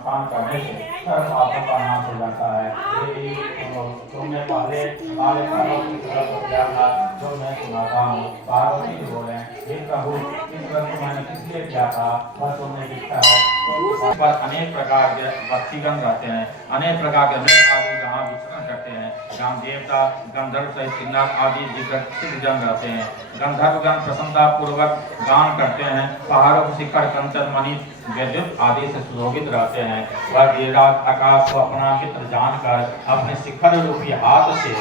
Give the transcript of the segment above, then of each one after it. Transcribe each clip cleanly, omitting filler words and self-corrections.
नमस्कार करने से सर्व पापों का नाश हो जाता है। देवी तुमने पहले हमारे पापों की तरफ किया था जो मैं सुनाता हूँ। पार्वती जी बोले, हे प्रभु, इस व्रत को मैंने किस लिए किया था वह तुमने लिखा है। तो पर अनेक प्रकार के भक्तिगण रहते हैं, अनेक प्रकार के मृग आदि जहाँ विचरण करते हैं, जहाँ देवता गंधर्व सहित किन्नर आदि सिद्ध जन रहते हैं। गंधर्वगण प्रसन्नता पूर्वक गान करते हैं, पहाड़ों के शिखर कंचन मणि विद्युत आदि से सुशोभित रहते हैं। वह गिरिराज आकाश को अपना मित्र जानकर अपने शिखर रूपी हाथ से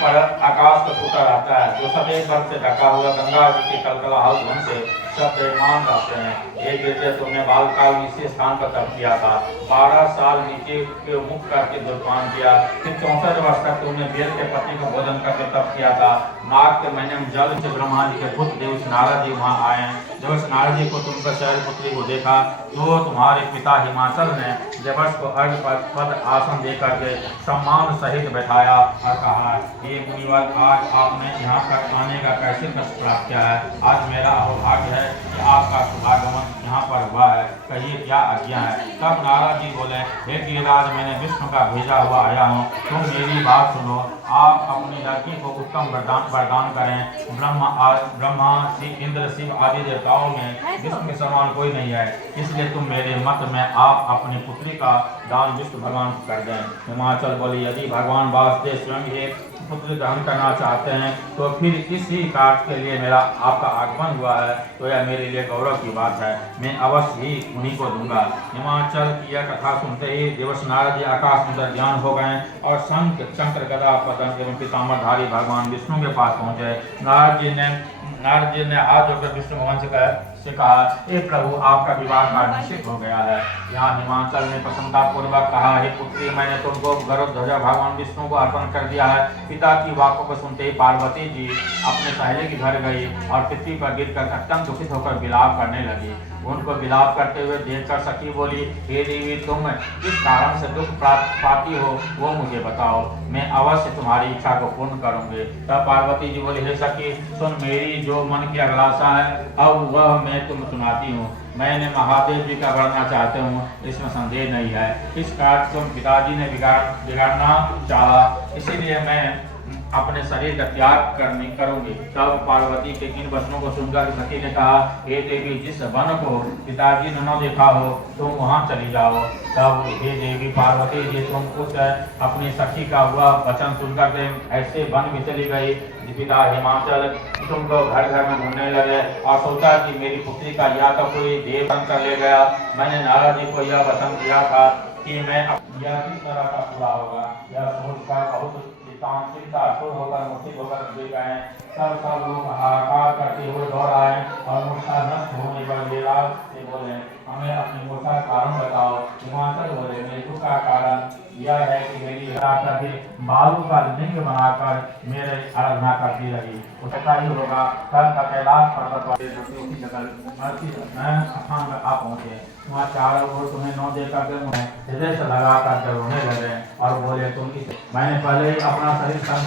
पर आकाश को छूता रहता है, जो सफेद बर्फ से ढका हुआ गंगा जी के कलकलाहट धुन से सब बेईमान रहते हैं। एक बेटे तुमने बालकाल में इसी स्थान पर तप किया था, 12 साल नीचे के मुख करके दुर्पान किया, फिर 64 वर्ष तक तुमने बेल के पत्ती का भोजन करके तप किया था। माघ के महीने में जल से ब्रह्मा जी के पुत्र देव नारद जी वहाँ आए। जब उस नारद जी को तुमको शैल पुत्री को देखा तो तुम्हारे पिता हिमाचल ने देवर्ष को अर्घ पद आसन दे करके सम्मान सहित बैठाया और कहा, ये मुनिवर, आज आपने यहाँ तक आने का कैसे कष्ट प्राप्त किया है। आज मेरा अहोभाग्य है कि आपका शुभागमन यहाँ पर हुआ है, कहिए क्या आज्ञा है। तब नारद जी बोले, हे गिरिराज, मैंने विष्णु का भेजा हुआ आया हूँ, तुम मेरी बात सुनो। आप अपनी लड़की को उत्तम वरदान करें। ब्रह्मा इंद्र शिव आदि देवताओं में विष्णु के समान कोई नहीं है, इसलिए तुम मेरे मत में आप अपनी पुत्री का दान विष्णु भगवान को कर दें। हिमाचल बोली, यदि भगवान वासुदेव स्वयं ही पुत्र ग्रहण करना चाहते हैं तो फिर इसी कार्य के लिए मेरा आपका आगमन हुआ है, तो यह मेरे लिए गौरव की बात है, मैं अवश्य ही उन्हीं को दूंगा। हिमाचल की यह कथा सुनते ही देवर्षि नारद जी आकाश में ज्ञान हो गए और शंख चक्र गदा पतंग एवं पीताम्बरधारी भगवान विष्णु के पास पहुंचे। नारद जी ने हाथ जोड़कर विष्णु भगवान से कहा, हे प्रभु, आपका विवाह का निश्चित हो गया है। यहाँ हिमाचल ने प्रसन्नता पूर्वक कहा, हे पुत्री, मैंने तुमको गरुड़ ध्वजा भगवान विष्णु को अर्पण कर दिया है। पिता की बातों को सुनते ही पार्वती जी अपने सहेली के घर गई और पृथ्वी पर गिरकर अत्यंत दुखित होकर विलाप करने लगी। उनको विलाप करते हुए देखकर सखी बोली, हे देवी, तुम किस कारण से दुख पाती हो वो मुझे बताओ, मैं अवश्य तुम्हारी इच्छा को पूर्ण करूंगी। तब पार्वती जी बोली, हे सखी, सुन, मेरी जो मन की अभिलाषा है अब वह मैं तुम सुनाती हूँ। मैंने महादेव जी का बढ़ना चाहते हूँ, इसमें संदेह नहीं है। इस कार्य तुम पिताजी ने बिगाड़ना चाहा, इसीलिए मैं अपने शरीर का त्याग करूंगी। तब पार्वती के इन वचनों को सुनकर सखी ने कहा, हे देवी, जिस वन को पिताजी ने न देखा हो तुम वहां चली जाओ। तब हे देवी पार्वती जी, तुम उस अपनी सखी का हुआ वचन सुनकर ऐसे वन में चली गई। पिता हिमाचल तुमको घर घर में घूमने लगे और सोचा कि मेरी पुत्री का या तो कोई देव बन कर ले गया। मैंने नारद जी को यह वचन दिया था कि मैं यह किस तरह का पूरा होगा, यह सोचकर बहुत चिंता होकर मूर्छित होकर गिर गए। सब लोग हाहाकार करते हुए दौड़ आए और मूर्छा नष्ट होने पर गिरिराज से बोले, हमें अपनी मूर्छा का कारण बताओ। हिमाचल बोले, मेरे दुख का कारण यह है कि मेरी बालू का लिंग बनाकर मेरे आराधना करती रही। उसका ही होगा कल का कैलाश पर्वत आ पहुंचे। वहाँ चारों ओर तुम्हें नौ देखकर हृदय से लगा कर रोने लगे और बोले, तुम मैंने पहले ही अपना शरीर